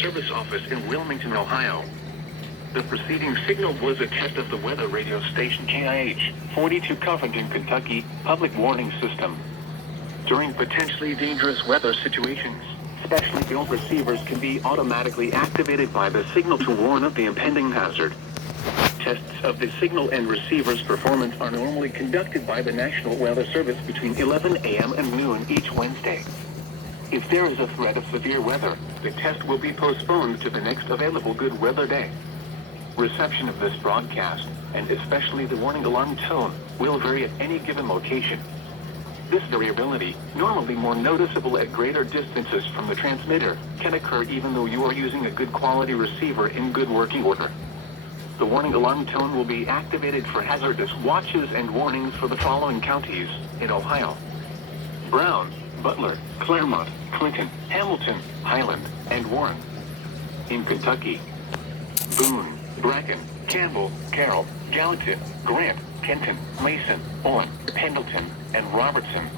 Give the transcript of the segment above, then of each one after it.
Service Office in Wilmington, Ohio. The preceding signal was a test of the weather radio station KIH 42 Covington, Kentucky, public warning system. During potentially dangerous weather situations, specially built receivers can be automatically activated by the signal to warn of the impending hazard. Tests of the signal and receiver's performance are normally conducted by the National Weather Service between 11 a.m. and noon each Wednesday. If there is a threat of severe weather, the test will be postponed to the next available good weather day. Reception of this broadcast, and especially the warning alarm tone, will vary at any given location. This variability, normally more noticeable at greater distances from the transmitter, can occur even though you are using a good quality receiver in good working order. The warning alarm tone will be activated for hazardous watches and warnings for the following counties in Ohio: Brown, Butler, Claremont, Clinton, Hamilton, Highland, and Warren. In Kentucky: Boone, Bracken, Campbell, Carroll, Gallatin, Grant, Kenton, Mason, Owen, Pendleton, and Robertson.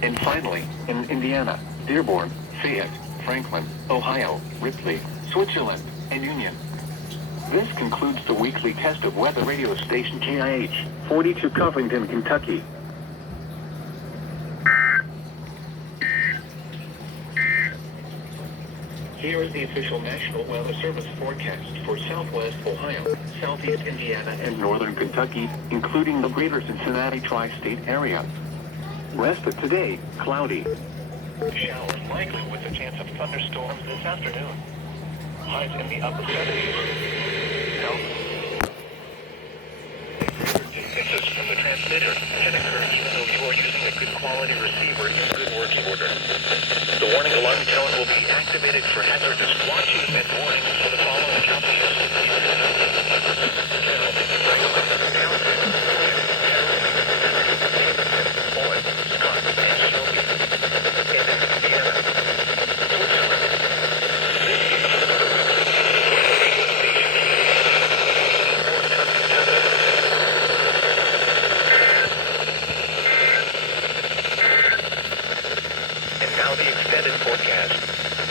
And finally, in Indiana: Dearborn, Fayette, Franklin, Ohio, Ripley, Switzerland, and Union. This concludes the weekly test of weather radio station KIH 42 Covington, Kentucky. Here is the official National Weather Service forecast for Southwest Ohio, Southeast Indiana, and Northern Kentucky, including the greater Cincinnati tri-state area. Rest of today, cloudy. Showers likely with a chance of thunderstorms this afternoon. Highs in the upper 70s. Distances from the transmitter can occur even though you are using a good quality receiver in good working order. The warning alarm tone will be activated for hazardous